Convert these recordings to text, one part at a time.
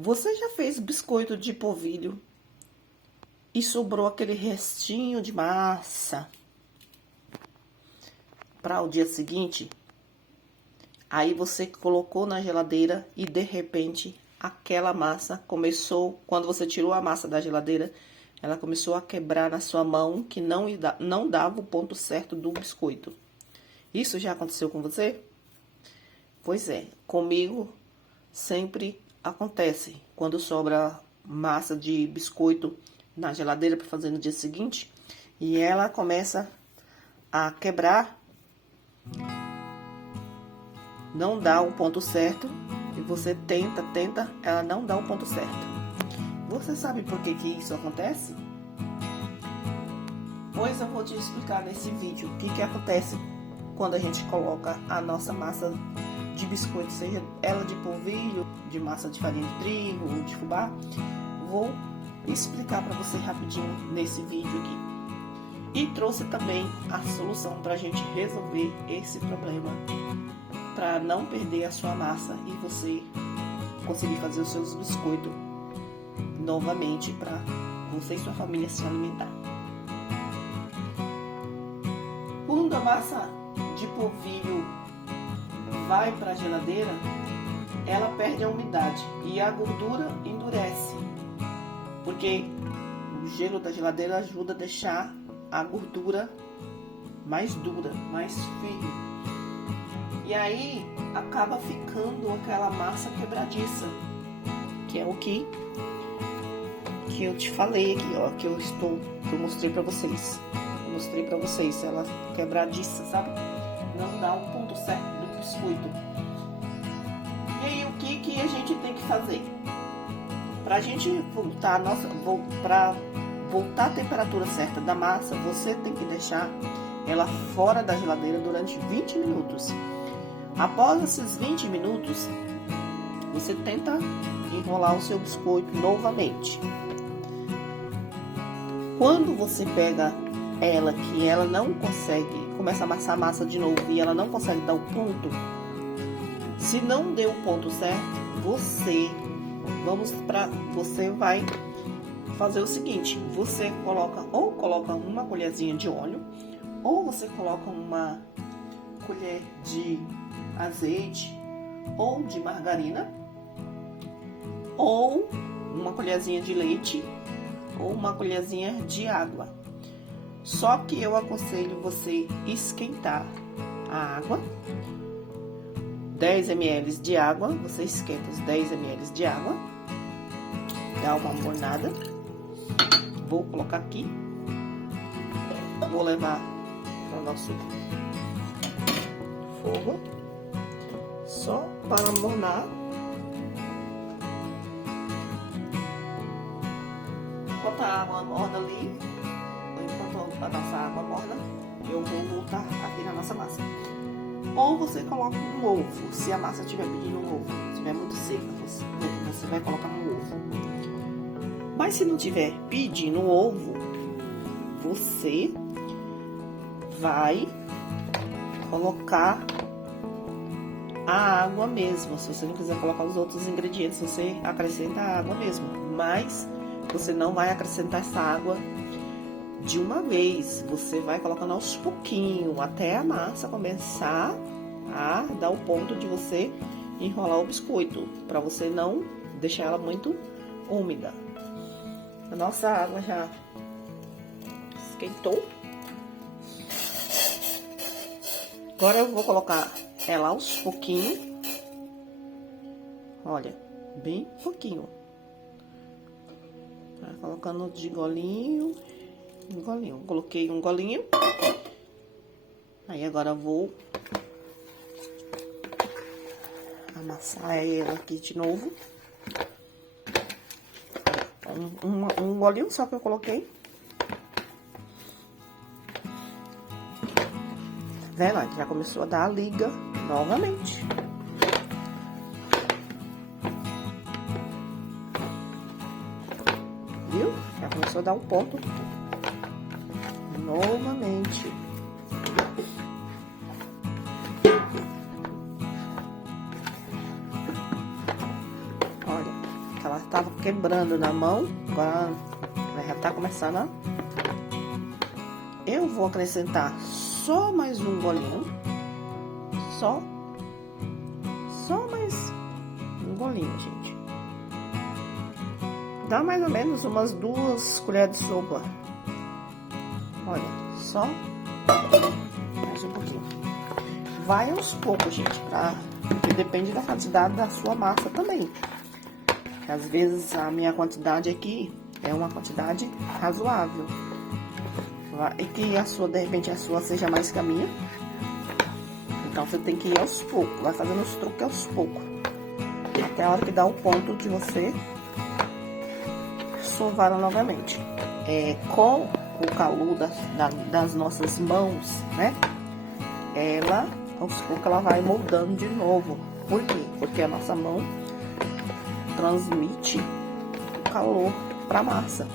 Você já fez biscoito de polvilho e sobrou aquele restinho de massa para o dia seguinte? Aí você colocou na geladeira e de repente aquela massa começou, quando você tirou a massa da geladeira, ela começou a quebrar na sua mão, que não dava o ponto certo do biscoito. Isso já aconteceu com você? Pois é, comigo sempre acontece. Quando sobra massa de biscoito na geladeira para fazer no dia seguinte, e ela começa a quebrar, não dá o ponto certo, e você tenta, ela não dá o ponto certo. Você sabe por que isso acontece? Pois eu vou te explicar nesse vídeo o que acontece quando a gente coloca a nossa massa de biscoito, seja ela de polvilho, de massa de farinha de trigo ou de fubá. Vou explicar para você rapidinho nesse vídeo aqui. E trouxe também a solução para a gente resolver esse problema, para não perder a sua massa e você conseguir fazer os seus biscoitos novamente para você e sua família se alimentar. Quando a massa de polvilho vai para a geladeira, ela perde a umidade e a gordura endurece, porque o gelo da geladeira ajuda a deixar a gordura mais dura, mais firme. E aí acaba ficando aquela massa quebradiça, que é o que eu te falei aqui, ó, que eu mostrei pra vocês. Eu mostrei pra vocês, ela quebradiça, sabe? Não dá o ponto certo do biscoito. E aí o que a gente tem que fazer? Pra gente voltar voltar a temperatura certa da massa, você tem que deixar ela fora da geladeira durante 20 minutos. Após esses 20 minutos, você tenta enrolar o seu biscoito novamente. Quando você pega ela, que ela não consegue, começa a amassar a massa de novo e ela não consegue dar o ponto, se não deu o ponto certo, você vai fazer o seguinte: você coloca uma colherzinha de óleo, ou você coloca uma colher de azeite ou de margarina, ou uma colherzinha de leite, ou uma colherzinha de água. Só que eu aconselho você esquentar a água, 10 ml de água, você esquenta os 10 ml de água, dá uma mornada. Vou colocar aqui, vou levar para o nosso fogo, só para mornar. Enquanto a água morna ali, enquanto a nossa água morna, eu vou voltar aqui na nossa massa. Ou você coloca um ovo, se a massa estiver pedindo um ovo, se estiver muito seca, você vai colocar um ovo. Mas se não tiver pedindo ovo, você vai colocar a água mesmo. Se você não quiser colocar os outros ingredientes, você acrescenta a água mesmo. Mas você não vai acrescentar essa água de uma vez. Você vai colocando aos pouquinhos, até a massa começar a dar o ponto de você enrolar o biscoito, para você não deixar ela muito úmida. A nossa água já esquentou. Agora eu vou colocar ela aos pouquinhos. Olha, bem pouquinho. Tá colocando de golinho em golinho. Coloquei um golinho. Aí agora eu vou amassar ela aqui de novo. Um golinho só que eu coloquei. Tá vendo? Já começou a dar a liga novamente. Viu? Já começou a dar um ponto novamente. Olha, aquela tava quebrando na mão, agora ela já tá começando a... Eu vou acrescentar só mais um golinho, só mais um golinho, gente. Dá mais ou menos umas 2 colheres de sopa. Olha, só mais um pouquinho. Vai aos poucos, gente, porque depende da quantidade da sua massa também. Às vezes a minha quantidade aqui é uma quantidade razoável. E que a sua, de repente, a sua seja mais que a minha. Então você tem que ir aos poucos, vai fazendo os truques aos poucos. Até a hora que dá o ponto de você sovar ela novamente. Com o calor das nossas mãos, né? Ela, aos poucos, ela vai moldando de novo. Por quê? Porque a nossa mão transmite o calor para a massa.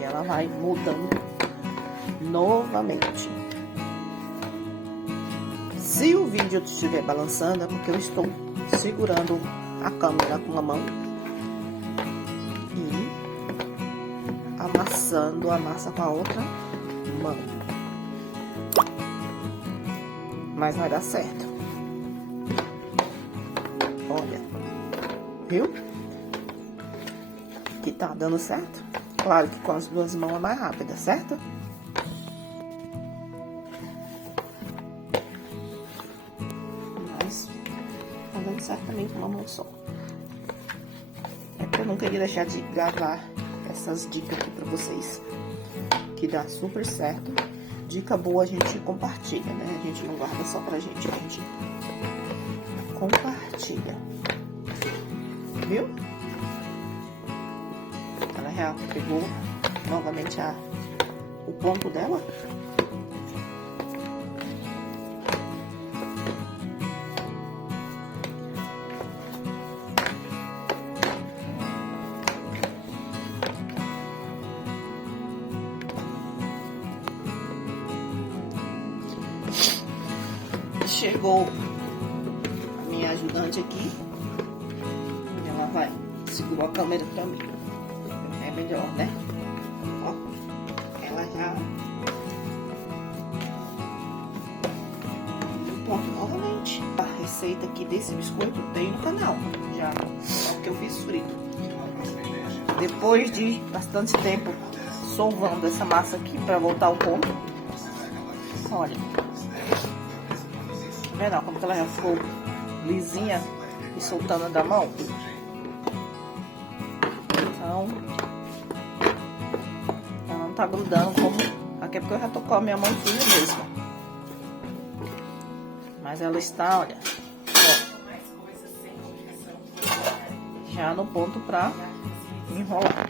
E ela vai mudando novamente. Se o vídeo estiver balançando, é porque eu estou segurando a câmera com a mão e amassando a massa com a outra mão. Mas vai dar certo. Olha, viu? Que tá dando certo. Claro que com as duas mãos é mais rápida, certo? Mas tá dando certo também com uma mão só. É porque eu não queria deixar de gravar essas dicas aqui pra vocês, que dá super certo. Dica boa a gente compartilha, né? A gente não guarda só pra gente, a gente compartilha. Viu? Ela já pegou novamente o ponto dela. Chegou a minha ajudante aqui. Ela vai segurar a câmera pra mim. É melhor, né? Ó, ela já... Pronto, novamente. A receita aqui desse biscoito tem no canal. Já, só que eu fiz frito. Depois de bastante tempo sovando essa massa aqui pra voltar ao ponto. Olha. Tá vendo como que ela já ficou lisinha e soltando da mão? Então, ela não tá grudando como... Aqui é porque eu já tô com a minha mão fria mesmo. Mas ela está, olha, ó, já no ponto pra enrolar.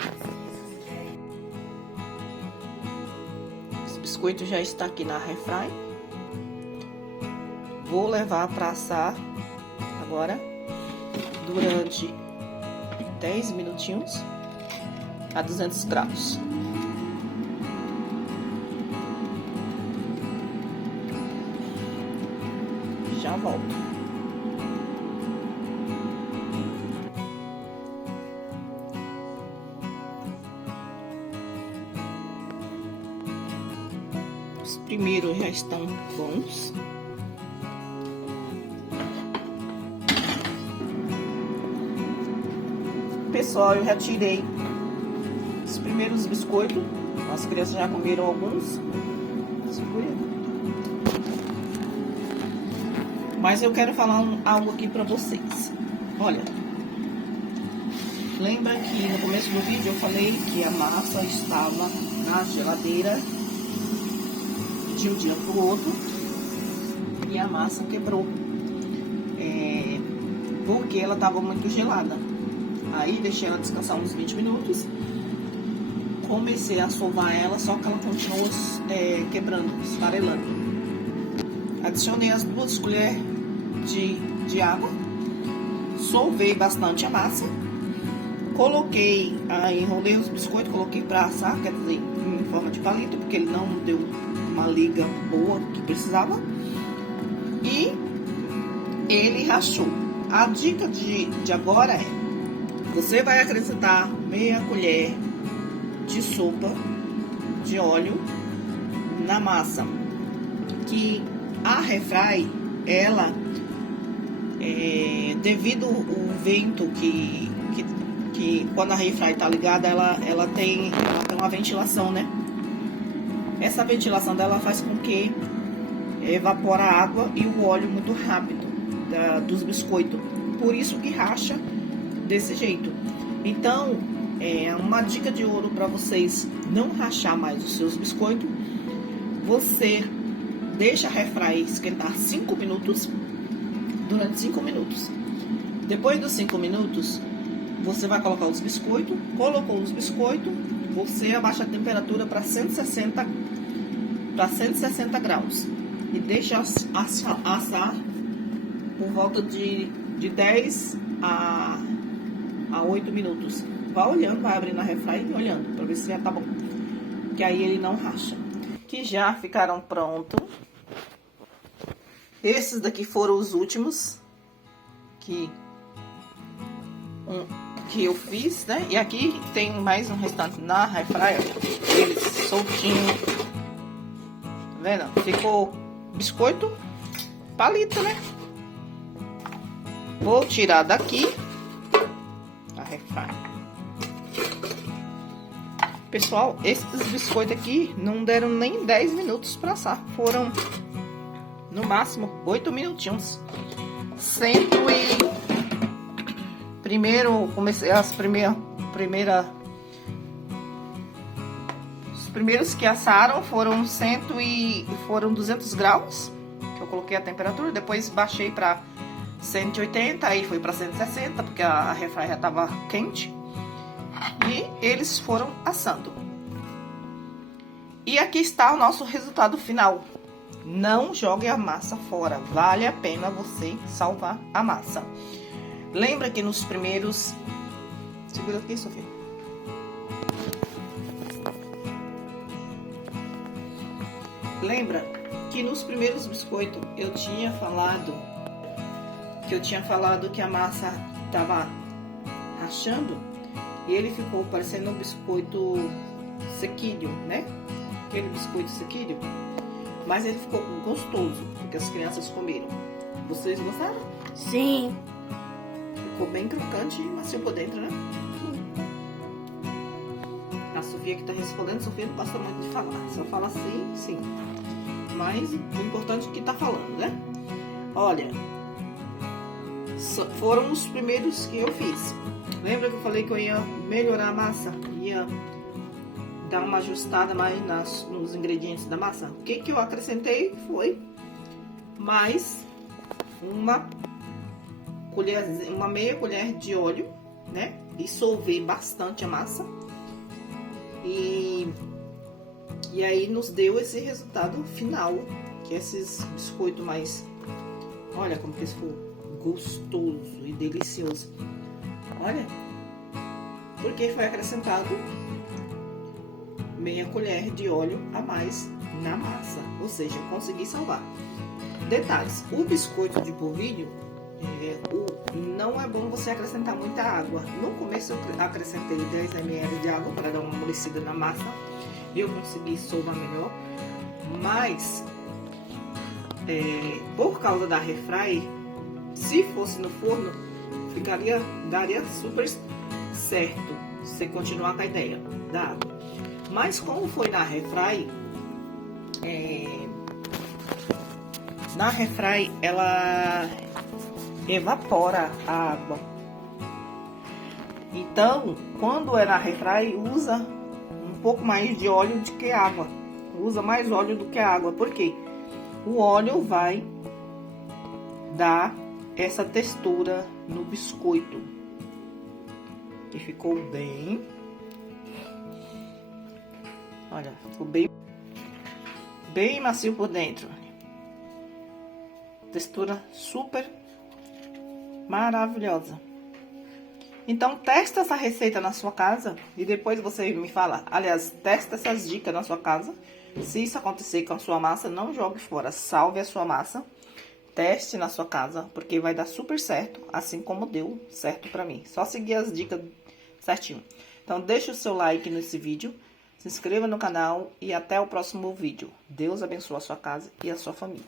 Esse biscoito já está aqui na air fry. Vou levar para assar agora durante 10 minutinhos a 200 graus. Já volto. Os primeiros já estão bons. Pessoal, eu já tirei os primeiros biscoitos. As crianças já comeram alguns. Mas eu quero falar algo aqui pra vocês. Olha, lembra que no começo do vídeo eu falei que a massa estava na geladeira de um dia pro outro e a massa quebrou. Porque ela estava muito gelada. Aí deixei ela descansar uns 20 minutos. Comecei a sovar ela, só que ela continuou quebrando, esfarelando. Adicionei as 2 colheres de água. Solvei bastante a massa. Coloquei, enrolei os biscoitos, coloquei pra assar, quer dizer, em forma de palito, porque ele não deu uma liga boa que precisava. E ele rachou. A dica de agora é Você vai acrescentar meia colher de sopa de óleo na massa. Que a airfry, ela, devido ao vento que quando a airfry tá ligada, ela tem uma ventilação, né? Essa ventilação dela faz com que evapora a água e o óleo muito rápido dos biscoitos. Por isso que racha desse jeito. Então, uma dica de ouro para vocês não rachar mais os seus biscoitos. Você deixa a airfry esquentar 5 minutos, durante 5 minutos. Depois dos 5 minutos, você vai colocar os biscoitos. Colocou os biscoitos, você abaixa a temperatura para 160 graus e deixa assar por volta de 10 a 8 minutos. Vai olhando, vai abrindo a airfry e olhando para ver se já tá bom, que aí ele não racha. Que já ficaram prontos. Esses daqui foram os últimos que eu fiz, né? E aqui tem mais um restante na airfry, eles soltinho. Tá vendo? Ficou biscoito palito, né? Vou tirar daqui a airfry. Pessoal, esses biscoitos aqui não deram nem 10 minutos para assar. Foram, no máximo, 8 minutinhos. Primeiro, comecei os primeiros que assaram foram 200 graus, que eu coloquei a temperatura. Depois baixei para 180, aí foi para 160, porque a airfry já estava quente. E eles foram assando. E aqui está o nosso resultado final. Não jogue a massa fora. Vale a pena você salvar a massa. Lembra que nos primeiros... Segura aqui, Sofia. Lembra que nos primeiros biscoitos eu tinha falado que a massa estava rachando? E ele ficou parecendo um biscoito sequilho, né? Aquele biscoito sequilho. Mas ele ficou gostoso, porque as crianças comeram. Vocês gostaram? Sim. Ficou bem crocante e macio por dentro, né? A Sofia que tá respondendo, a Sofia não gosta muito de falar. Só fala sim, sim. Mas o importante é que tá falando, né? Olha, foram os primeiros que eu fiz. Lembra que eu falei que eu ia melhorar a massa? Ia dar uma ajustada mais nos ingredientes da massa? O que eu acrescentei foi mais uma meia colher de óleo, né? Dissolver bastante a massa. E aí nos deu esse resultado final, que é esses biscoitos mais... Olha como que ficou gostoso e delicioso. Olha, porque foi acrescentado meia colher de óleo a mais na massa, ou seja, eu consegui salvar. Detalhes: o biscoito de polvilho, não é bom você acrescentar muita água. No começo eu acrescentei 10 ml de água para dar uma amolecida na massa, eu consegui solvar melhor, mas por causa da airfry, se fosse no forno, daria super certo você continuar com a ideia da água. Mas como foi na airfry, ela evapora a água. Então, quando é na airfry, usa um pouco mais de óleo do que água. Usa mais óleo do que água. Por quê? O óleo vai dar essa textura no biscoito. E ficou bem... Olha, ficou bem macio por dentro. Textura super maravilhosa. Então, testa essa receita na sua casa e depois você me fala. Aliás, testa essas dicas na sua casa. Se isso acontecer com a sua massa, não jogue fora. Salve a sua massa, Teste na sua casa, porque vai dar super certo, assim como deu certo pra mim. Só seguir as dicas certinho. Então, deixa o seu like nesse vídeo, se inscreva no canal e até o próximo vídeo. Deus abençoe a sua casa e a sua família.